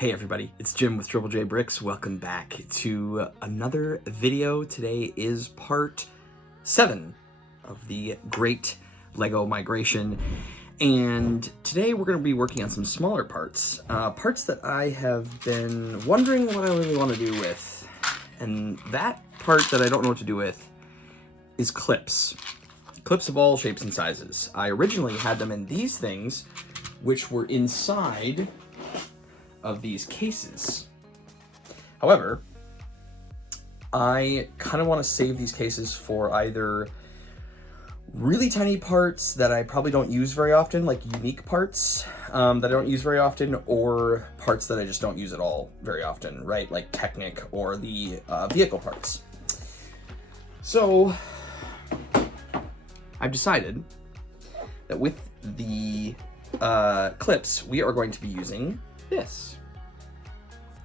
Hey everybody, it's Jim with Triple J Bricks. Welcome back to another video. Today is part 7 of the Great Lego Migration. And today we're going to be working on some smaller parts. Parts that I have been wondering what I really want to do with. And that part that I don't know what to do with is clips. Clips of all shapes and sizes. I originally had them in these things, which were inside of these cases. However, I kind of want to save these cases for either really tiny parts that I probably don't use very often, like unique parts that I don't use very often, or parts that I just don't use at all very often, right? Like Technic or the vehicle parts. So I've decided that with the clips, we are going to be using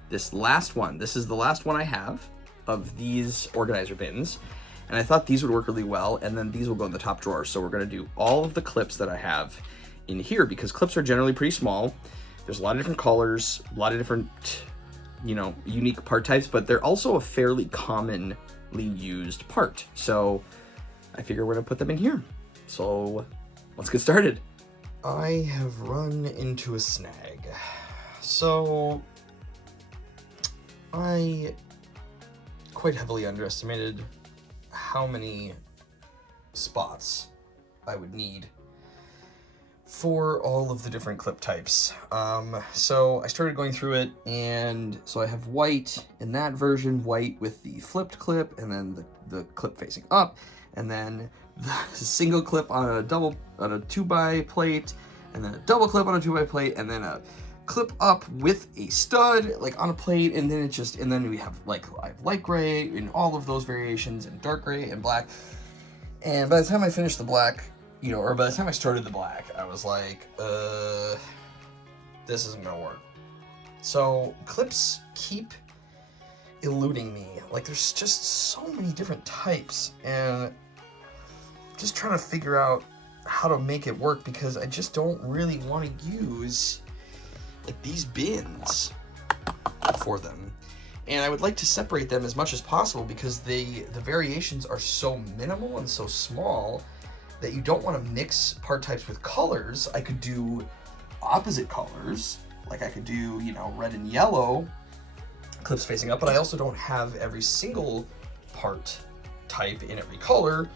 this last one. This is the last one I have of these organizer bins, and I thought these would work really well, and then these will go in the top drawer. So we're going to do all of the clips that I have in here, because clips are generally pretty small. There's a lot of different colors, a lot of different, unique part types, but they're also a fairly commonly used part. So I figure we're going to put them in here. So let's get started. I have run into a snag. So I quite heavily underestimated how many spots I would need for all of the different clip types. So I started going through it, and so I have white in that version, white with the flipped clip, and then the clip facing up, and then the single clip on a 2x plate, and then a double clip on a 2x plate, and then a clip up with a stud like on a plate, and then we have I have light gray in all of those variations, and dark gray and black. And by the time I finished the black, or by the time I started the black, I was like, this isn't gonna work. So clips keep eluding me. Like, there's just so many different types, and just trying to figure out how to make it work, because I just don't really want to use like these bins for them. And I would like to separate them as much as possible, because the variations are so minimal and so small that you don't want to mix part types with colors. I could do opposite colors, like I could do, red and yellow clips facing up, but I also don't have every single part type in every color.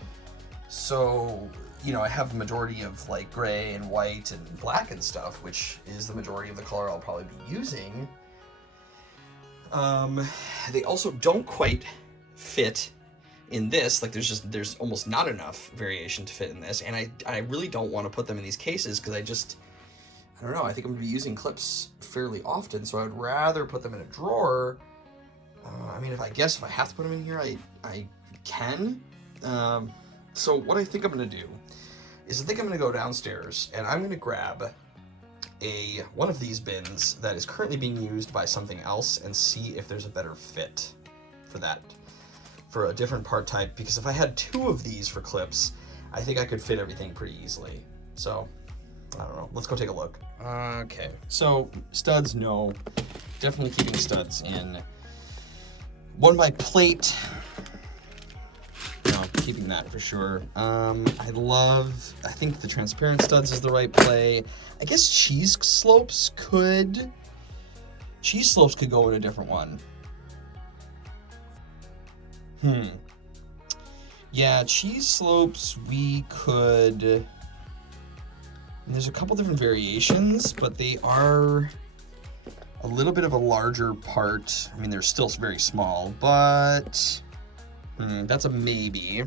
So I have the majority of like gray and white and black and stuff, which is the majority of the color I'll probably be using. They also don't quite fit in this. Like, there's almost not enough variation to fit in this, and I really don't want to put them in these cases, because I don't know, I think I'm gonna be using clips fairly often, so I'd rather put them in a drawer. If I have to put them in here, I can. So what I think I'm gonna do is I'm gonna go downstairs, and I'm gonna grab one of these bins that is currently being used by something else, and see if there's a better fit for a different part type, because if I had 2 of these for clips, I think I could fit everything pretty easily. So I don't know, let's go take a look. Okay, so studs, no, definitely keeping studs in. 1x plate, keeping that for sure. I think the transparent studs is the right play. I guess cheese slopes could go in a different one. Yeah, cheese slopes we could. And there's a couple different variations, but they are a little bit of a larger part. They're still very small, but that's a maybe.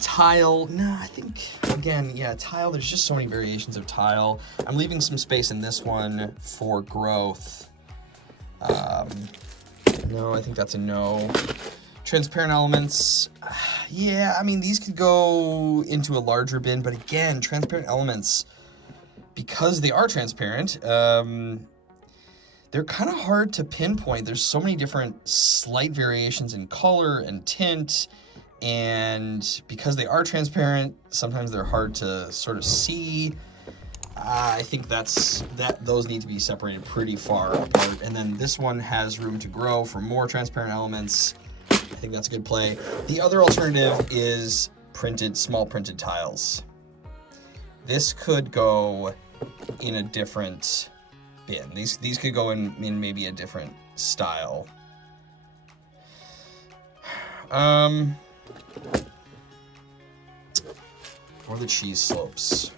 Tile, no, I think, again, yeah, tile, there's just so many variations of tile. I'm leaving some space in this one for growth. No, I think that's a no. Transparent elements, yeah, these could go into a larger bin, but again, transparent elements, because they are transparent, they're kind of hard to pinpoint. There's so many different slight variations in color and tint, and because they are transparent, sometimes they're hard to sort of see. I think those need to be separated pretty far apart. And then this one has room to grow for more transparent elements. I think that's a good play. The other alternative is small printed tiles. This could go in a different bin. These could go in maybe a different style. Or the cheese slopes.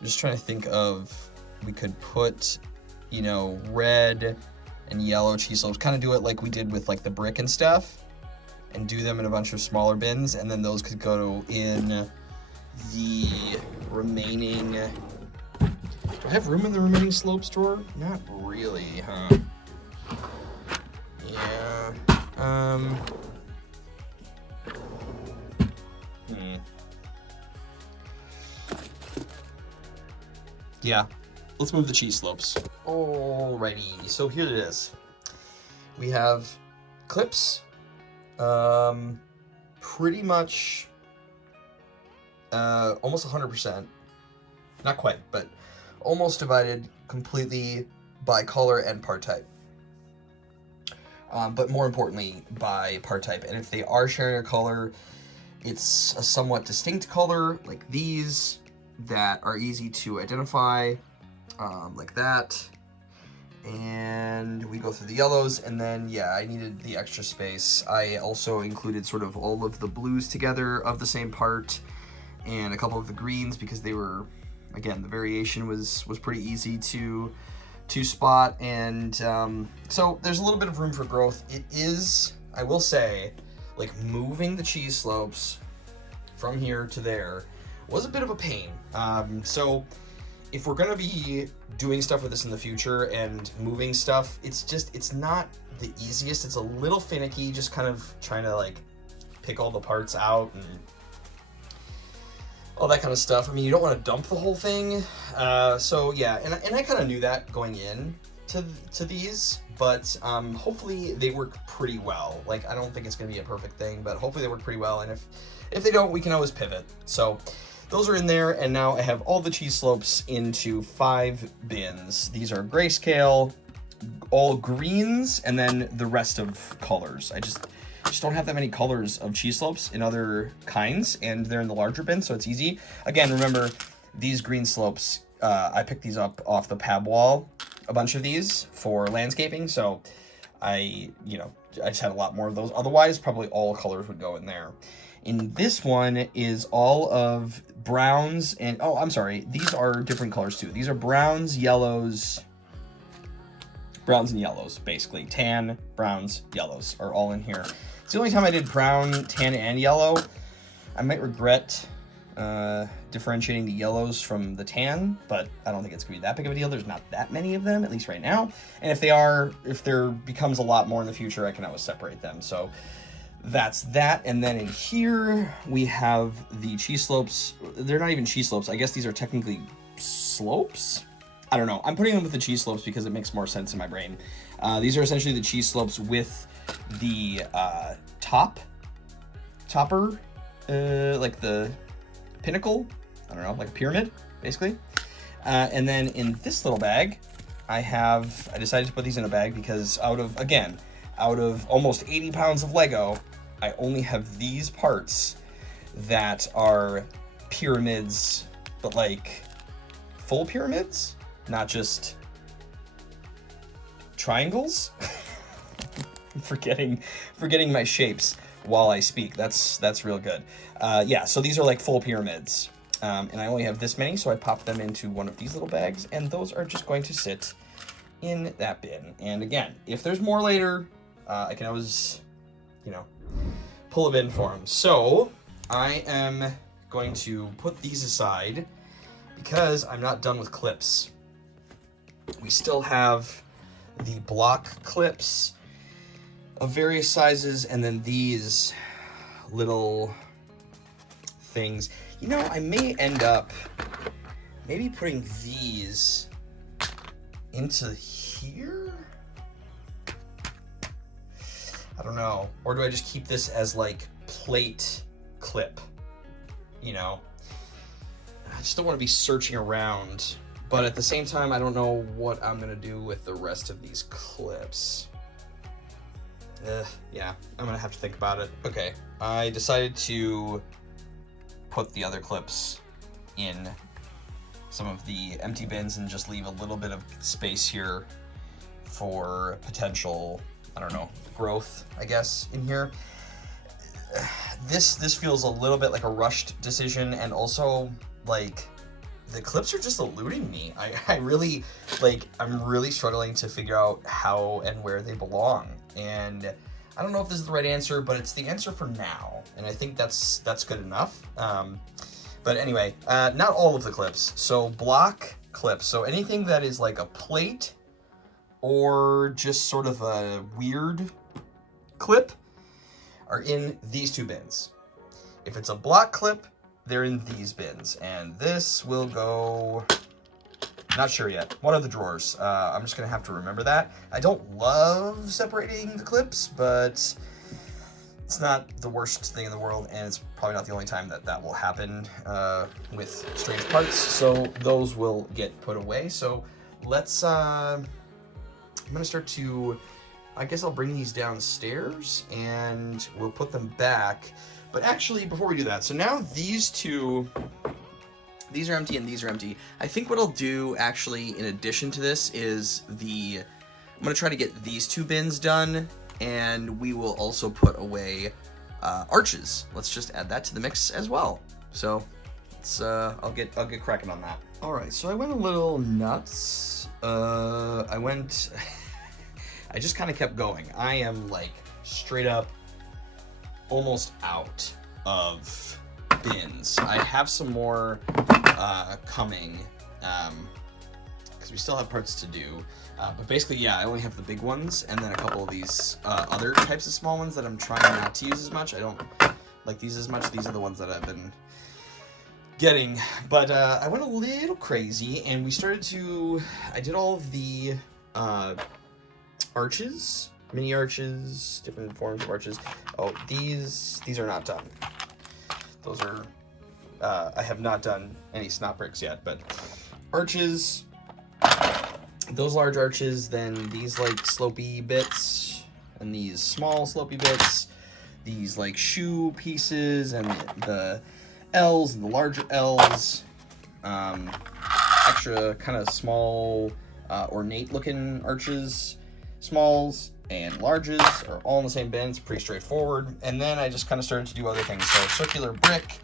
I'm just trying to think of, we could put, you know, red and yellow cheese slopes, kind of do it like we did with like the brick and stuff, and do them in a bunch of smaller bins, and then those could go in the remaining, do I have room in the remaining slopes drawer? Not really, huh? Yeah, Yeah, let's move the cheese slopes. Alrighty, so here it is. We have clips, pretty much almost 100%, not quite, but almost divided completely by color and part type. But more importantly, by part type. And if they are sharing a color, it's a somewhat distinct color, like these, that are easy to identify, like that. And we go through the yellows, and then, yeah, I needed the extra space. I also included sort of all of the blues together of the same part, and a couple of the greens, because they were, again, the variation was pretty easy to spot. And so there's a little bit of room for growth. It is, I will say, like, moving the cheese slopes from here to there was a bit of a pain. So if we're gonna be doing stuff with this in the future and moving stuff, it's not the easiest. It's a little finicky, just kind of trying to like pick all the parts out and all that kind of stuff. I mean, you don't want to dump the whole thing. So yeah, and I kind of knew that going in to these, but hopefully they work pretty well. Like, I don't think it's gonna be a perfect thing, but hopefully they work pretty well. And if they don't, we can always pivot. So those are in there, and now I have all the cheese slopes into 5 bins. These are grayscale, all greens, and then the rest of colors. I just don't have that many colors of cheese slopes in other kinds, and they're in the larger bin, so it's easy. Again, remember, these green slopes, I picked these up off the pab wall, a bunch of these for landscaping, so I just had a lot more of those. Otherwise, probably all colors would go in there. In this one is all of browns and, oh, I'm sorry, these are different colors too. These are browns, yellows, and yellows, basically. Tan, browns, yellows are all in here. It's the only time I did brown, tan, and yellow. I might regret differentiating the yellows from the tan, but I don't think it's gonna be that big of a deal. There's not that many of them, at least right now. And if there becomes a lot more in the future, I can always separate them. So that's that. And then in here we have the cheese slopes. They're not even cheese slopes. I guess these are technically slopes. I don't know. I'm putting them with the cheese slopes because it makes more sense in my brain. These are essentially the cheese slopes with the topper, like the pinnacle. I don't know, like a pyramid, basically. And then in this little bag, I decided to put these in a bag because out of almost 80 pounds of Lego, I only have these parts that are pyramids, but like full pyramids, not just triangles. I'm forgetting my shapes while I speak. That's real good. Yeah, so these are like full pyramids. And I only have this many, so I popped them into one of these little bags, and those are just going to sit in that bin. And again, if there's more later, I can always, pull a bin for them. So I am going to put these aside because I'm not done with clips. We still have the block clips of various sizes, and then these little things. I may end up maybe putting these into here? I don't know. Or do I just keep this as like plate clip? I just don't want to be searching around. But at the same time, I don't know what I'm gonna do with the rest of these clips. Yeah, I'm gonna have to think about it. Okay, I decided to put the other clips in some of the empty bins and just leave a little bit of space here for potential, I don't know, growth, I guess, in here. This feels a little bit like a rushed decision, and also, like, the clips are just eluding me. I really, like, I'm really struggling to figure out how and where they belong. And I don't know if this is the right answer, but it's the answer for now. And I think that's good enough. But anyway, not all of the clips. So block clips. So anything that is like a plate or just sort of a weird clip are in these two bins. If it's a block clip, they're in these bins, and this will go, not sure yet, one of the drawers. I'm just gonna have to remember that. I don't love separating the clips, but it's not the worst thing in the world, and it's probably not the only time that will happen with strange parts, so those will get put away. So let's, I'm gonna start to, I guess I'll bring these downstairs, and we'll put them back. But actually, before we do that, so now these two, these are empty and these are empty. I think what I'll do, actually, in addition to this, is I'm gonna try to get these two bins done, and we will also put away arches. Let's just add that to the mix as well. So, I'll get cracking on that. All right, so I went a little nuts. I just kind of kept going. I am, like, straight up almost out of bins. I have some more coming because we still have parts to do, but basically, yeah, I only have the big ones and then a couple of these other types of small ones that I'm trying not to use as much. I don't like these as much. These are the ones that I've been getting, but I went a little crazy, and I did all of the arches, mini arches, different forms of arches. Oh, these are not done. Those are, I have not done any snot bricks yet, but arches, those large arches, then these like slopey bits, and these small slopey bits, these like shoe pieces, and the L's and the larger L's, extra kind of small, ornate looking arches, smalls, and larges are all in the same bin. It's pretty straightforward. And then I just kind of started to do other things. So circular brick,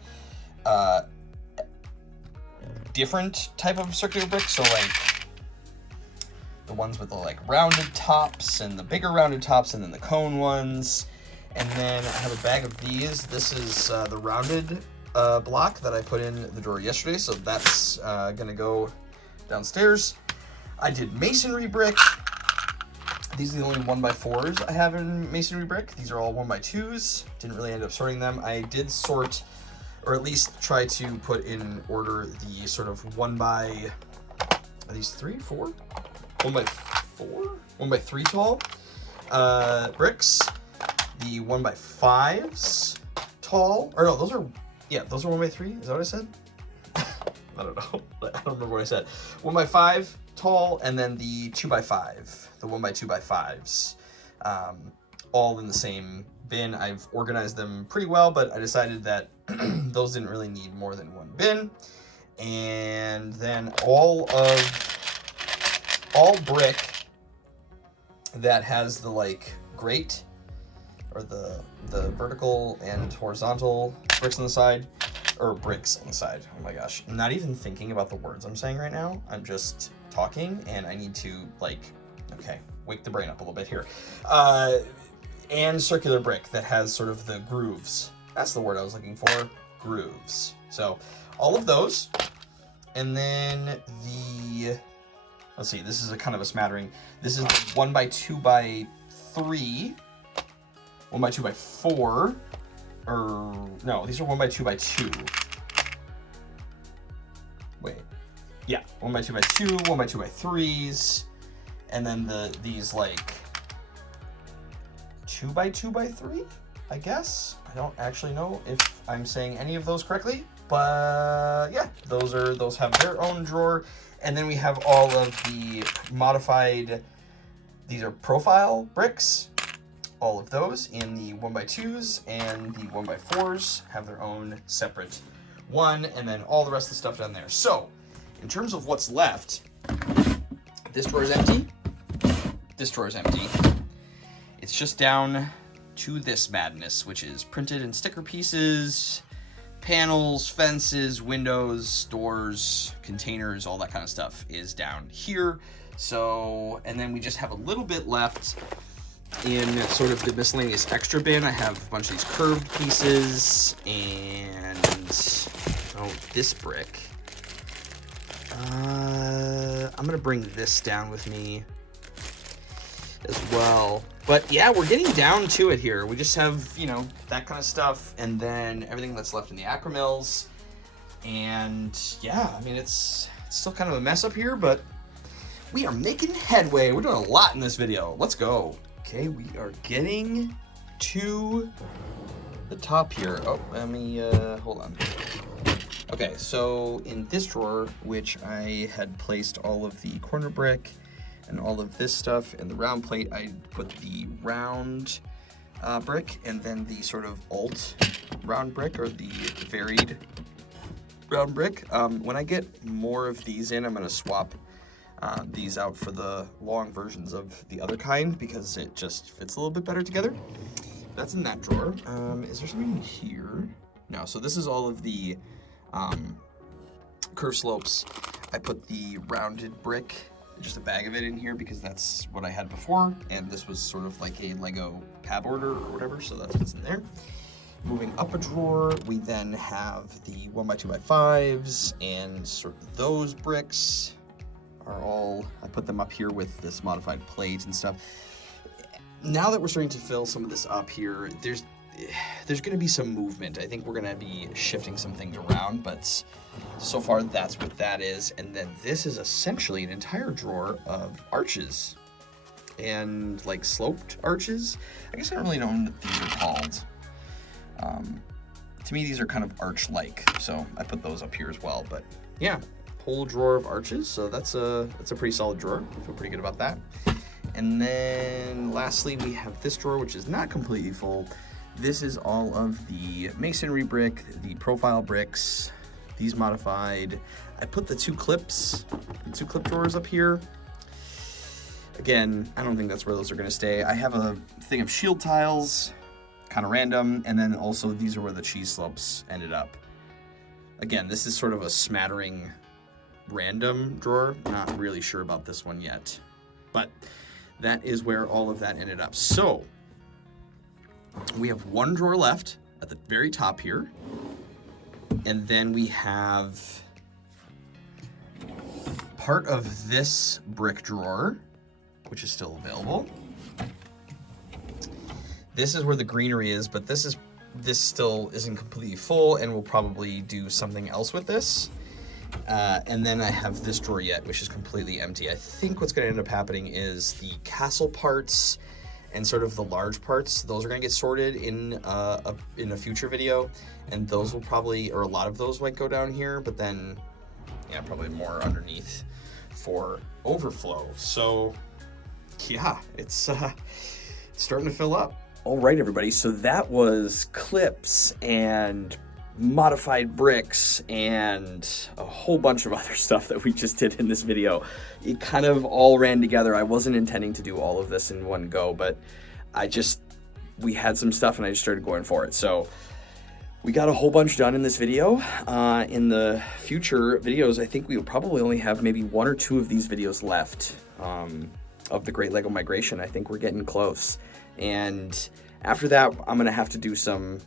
different type of circular brick. So like the ones with the like rounded tops and the bigger rounded tops, and then the cone ones. And then I have a bag of these. This is the rounded block that I put in the drawer yesterday. So that's gonna go downstairs. I did masonry brick. These are the only 1x4s I have in masonry brick. These are all 1x2s. Didn't really end up sorting them. I did sort, or at least try to put in order the sort of 1x, are these 3, 4? 1x4? 1x3 tall bricks. The 1x5s tall, or no, those are 1x3? Is that what I said? I don't know. I don't remember what I said. 1x5 tall, and then the 2x5, the 1x2x5s, all in the same bin. I've organized them pretty well, but I decided that those didn't really need more than one bin. And then all brick that has the like grate, or the vertical and horizontal bricks on the side, or bricks on the side. Oh my gosh, I'm not even thinking about the words I'm saying right now. I'm just talking, and I need to, like, okay, wake the brain up a little bit here. And circular brick that has sort of the grooves. That's the word I was looking for, grooves. So all of those, and then let's see, this is a kind of a smattering. This is the 1x2x3, 1x2x4, or no, these are 1x2x2. Wait. Yeah, 1x2x2, 1x2x3s, and then these like 2x2x3, I guess. I don't actually know if I'm saying any of those correctly. But yeah, those have their own drawer. And then we have all of the modified, these are profile bricks. All of those in the 1x2s, and the 1x4s have their own separate one, and then all the rest of the stuff down there. So, in terms of what's left, this drawer is empty. This drawer is empty. It's just down to this madness, which is printed and sticker pieces, panels, fences, windows, doors, containers, all that kind of stuff is down here. So, and then we just have a little bit left in sort of the miscellaneous extra bin. I have a bunch of these curved pieces and, oh, this brick. I'm gonna bring this down with me as well. But yeah, we're getting down to it here. We just have, you know, that kind of stuff, and then everything that's left in the acromills. And yeah, I mean, it's still kind of a mess up here, but we are making headway. We're doing a lot in this video. Let's go. Okay, we are getting to the top here. Oh, let me, hold on. Okay, so in this drawer, which I had placed all of the corner brick and all of this stuff, and the round plate, I put the round brick, and then the sort of alt round brick, or the varied round brick. When I get more of these in, I'm gonna swap these out for the long versions of the other kind, because it just fits a little bit better together. That's in that drawer. Is there something in here? No, so this is all of the curve slopes. I put the rounded brick, just a bag of it in here, because that's what I had before, and this was sort of like a Lego tab order or whatever, so that's what's in there. Moving up a drawer, we then have the 1x2x5s, and sort of those bricks are all, I put them up here with this modified plate and stuff. Now that we're starting to fill some of this up here, there's going to be some movement. I think we're going to be shifting some things around, but so far that's what that is. And then this is essentially an entire drawer of arches and like sloped arches. I guess I don't really know what these are called. To me, these are kind of arch-like, so I put those up here as well. But yeah, whole drawer of arches, so that's a pretty solid drawer. I feel pretty good about that. And then lastly, we have this drawer, which is not completely full. This is all of the masonry brick, the profile bricks, these modified. I put the two clip drawers up here. Again, I don't think that's where those are gonna stay. I have a thing of shield tiles, kind of random, and then also these are where the cheese slopes ended up. Again, this is sort of a smattering random drawer. Not really sure about this one yet, but that is where all of that ended up. So we have one drawer left at the very top here, and then we have part of this brick drawer, which is still available. This is where the greenery is, but this still isn't completely full, and we'll probably do something else with this. And then I have this drawer yet, which is completely empty. I think what's going to end up happening is the castle parts and sort of the large parts, those are going to get sorted in a future video, and those will probably, or a lot of those might go down here, but then, yeah, probably more underneath for overflow. So, yeah, it's starting to fill up. All right, everybody, so that was clips and modified bricks and a whole bunch of other stuff that we just did in this video. It kind of all ran together. I wasn't intending to do all of this in one go, but we had some stuff and I just started going for it. So we got a whole bunch done in this video. In the future videos, I think we will probably only have maybe one or two of these videos left of the Great Lego Migration. I think we're getting close. And after that, I'm gonna have to do some,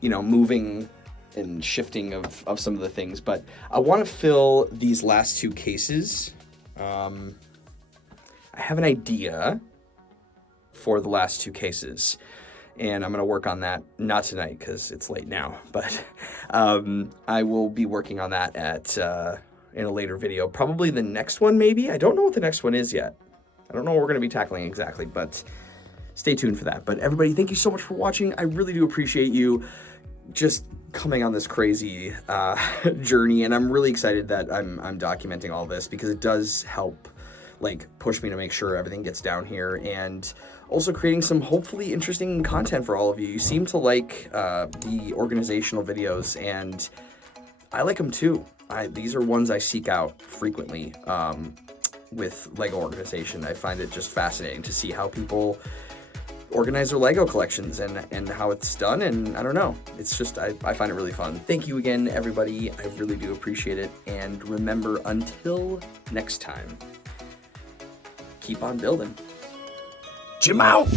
moving and shifting of some of the things, but I want to fill these last two cases. I have an idea for the last two cases, and I'm going to work on that, not tonight because it's late now, but I will be working on that in a later video, probably the next one maybe. I don't know what the next one is yet. I don't know what we're going to be tackling exactly, but stay tuned for that. But everybody, thank you so much for watching. I really do appreciate you. just coming on this crazy journey, and I'm really excited that I'm documenting all this, because it does help like push me to make sure everything gets down here, and also creating some hopefully interesting content for all of you. You seem to like the organizational videos, and I like them too. These are ones I seek out frequently with Lego organization. I find it just fascinating to see how people organize their Lego collections and how it's done, and I don't know. It's just, I find it really fun. Thank you again, everybody. I really do appreciate it. And remember, until next time, keep on building. Jim out!